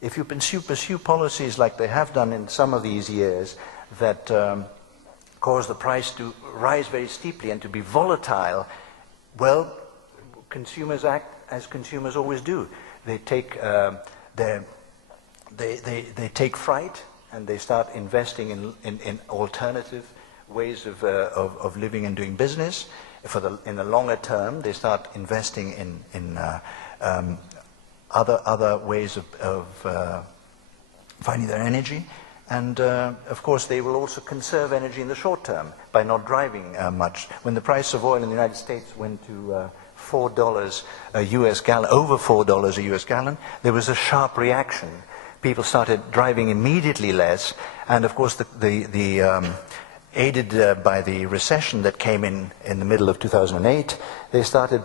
if you pursue policies like they have done in some of these years that cause the price to rise very steeply and to be volatile, well, consumers act as consumers always do. They take they take fright and they start investing in alternative ways of living and doing business. In the longer term, they start investing in other ways of finding their energy. And, of course, they will also conserve energy in the short term by not driving much. When the price of oil in the United States went to $4 a US gallon, over $4 a US gallon, there was a sharp reaction. People started driving immediately less. And, of course, aided by the recession that came in the middle of 2008, they started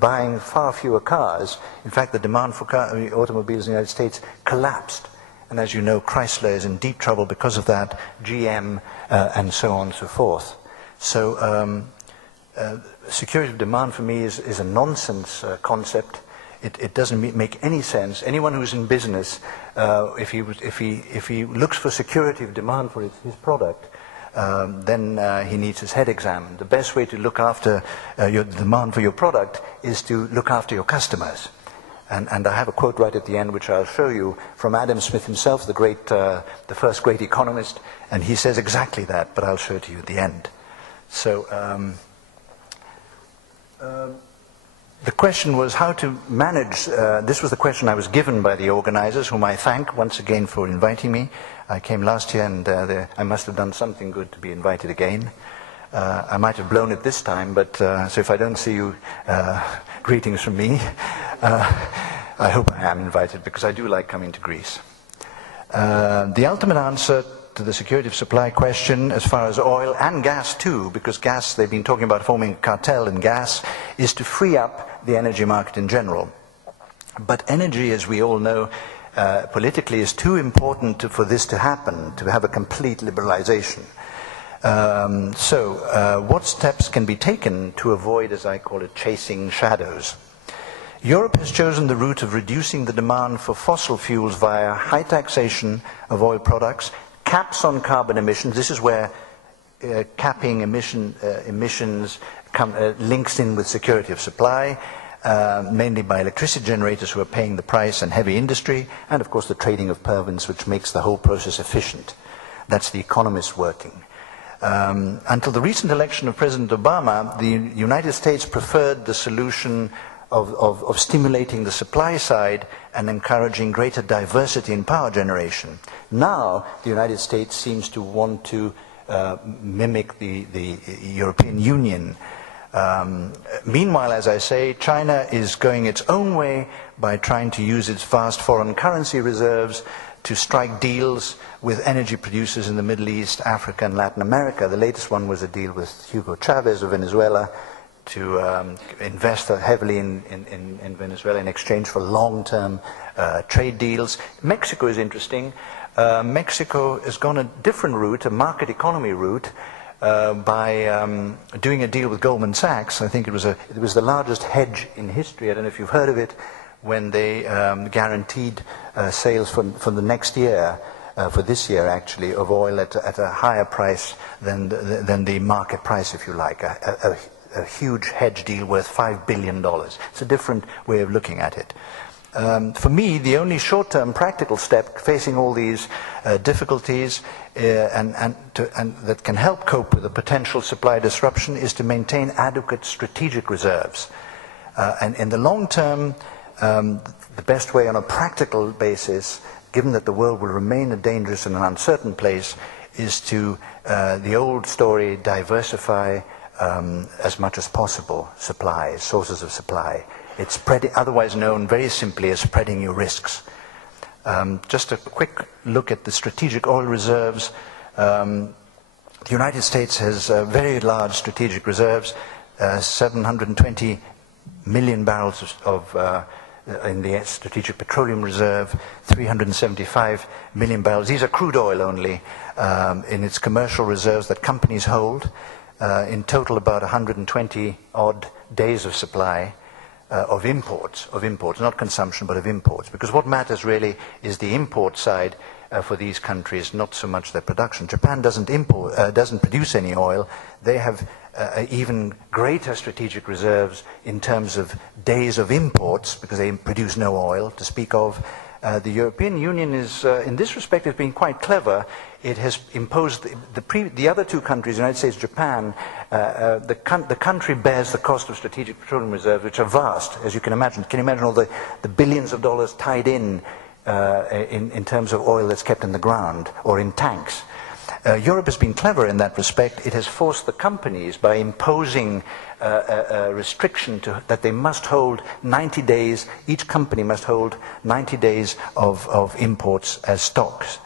buying far fewer cars. In fact, the demand for automobiles in the United States collapsed. And as you know, Chrysler is in deep trouble because of that, GM, and so on and so forth. So security of demand for me is a nonsense concept. It doesn't make any sense. Anyone who's in business, if he looks for security of demand for his product, then he needs his head examined. The best way to look after your demand for your product is to look after your customers. And I have a quote right at the end, which I'll show you, from Adam Smith himself, the first great economist, and he says exactly that, but I'll show it to you at the end. So the question was how to manage, this was the question I was given by the organizers, whom I thank once again for inviting me. I came last year, and I must have done something good to be invited again. I might have blown it this time, but so if I don't see you, greetings from me. I hope I am invited, because I do like coming to Greece. The ultimate answer to the security of supply question, as far as oil and gas too, because gas, they've been talking about forming a cartel in gas, is to free up the energy market in general. But energy, as we all know, politically is too important for this to happen, to have a complete liberalization. What steps can be taken to avoid, as I call it, chasing shadows? Europe has chosen the route of reducing the demand for fossil fuels via high taxation of oil products, caps on carbon emissions. This is where capping emissions links in with security of supply, mainly by electricity generators who are paying the price, and heavy industry, and of course the trading of permits, which makes the whole process efficient. That's the economists working. Until the recent election of President Obama, the United States preferred the solution of stimulating the supply side and encouraging greater diversity in power generation. Now, the United States seems to want to mimic the European Union. Meanwhile, as I say, China is going its own way by trying to use its vast foreign currency reserves to strike deals with energy producers in the Middle East, Africa, and Latin America. The latest one was a deal with Hugo Chavez of Venezuela to invest heavily in Venezuela in exchange for long-term trade deals. Mexico is interesting. Mexico has gone a different route, a market economy route, by doing a deal with Goldman Sachs. I think it was the largest hedge in history. I don't know if you've heard of it, when they guaranteed sales for the next year, for this year actually, of oil at a higher price than the market price, if you like, a huge hedge deal worth $5 billion. It's a different way of looking at it. For me, the only short-term practical step facing all these difficulties and that can help cope with the potential supply disruption is to maintain adequate strategic reserves. And in the long term, the best way on a practical basis, given that the world will remain a dangerous and an uncertain place, is to, the old story, diversify as much as possible supplies, sources of supply. It's spreading, otherwise known very simply as spreading your risks. Just a quick look at the strategic oil reserves. The United States has very large strategic reserves, 720 million barrels in the Strategic Petroleum Reserve, 375 million barrels. These are crude oil only in its commercial reserves that companies hold. In total, about 120 odd days of supply. of imports, not consumption, but of imports. Because what matters really is the import side for these countries, not so much their production. Japan doesn't produce any oil. They have even greater strategic reserves in terms of days of imports, because they produce no oil to speak of. The European Union is, in this respect, has been quite clever. It has imposed the other two countries, United States, Japan. The country bears the cost of strategic petroleum reserves, which are vast, as you can imagine. Can you imagine all the billions of dollars tied in terms of oil that's kept in the ground or in tanks? Europe has been clever in that respect. It has forced the companies by imposing a restriction that they must hold 90 days, each company must hold 90 days of imports as stocks,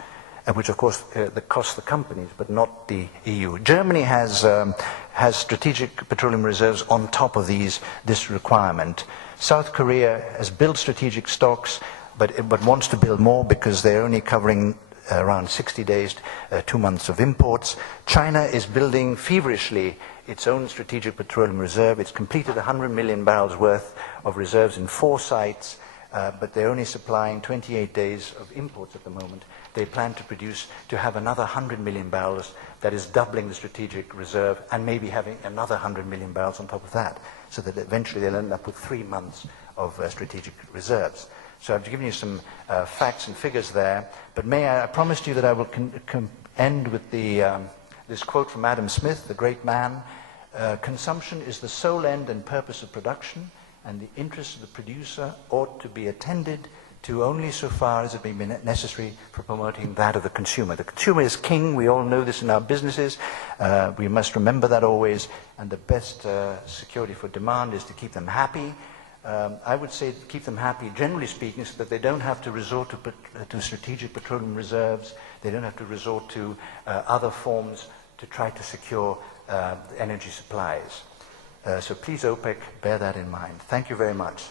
which of course that costs the companies, but not the EU. Germany has strategic petroleum reserves on top of this requirement. South Korea has built strategic stocks, but wants to build more because they're only covering around 60 days, 2 months of imports. China is building feverishly its own strategic petroleum reserve. It's completed 100 million barrels worth of reserves in 4 sites, but they're only supplying 28 days of imports at the moment. They plan to have another 100 million barrels, that is doubling the strategic reserve, and maybe having another 100 million barrels on top of that, so that eventually they'll end up with 3 months of strategic reserves. So I've given you some facts and figures there, but I promised you that I will end with this quote from Adam Smith, the great man. Consumption is the sole end and purpose of production, and the interests of the producer ought to be attended to only so far as it may be necessary for promoting that of the consumer. The consumer is king. We all know this in our businesses. We must remember that always, and the best security for demand is to keep them happy. I would say keep them happy, generally speaking, so that they don't have to resort to strategic petroleum reserves. They don't have to resort to other forms to try to secure energy supplies. So please, OPEC, bear that in mind. Thank you very much.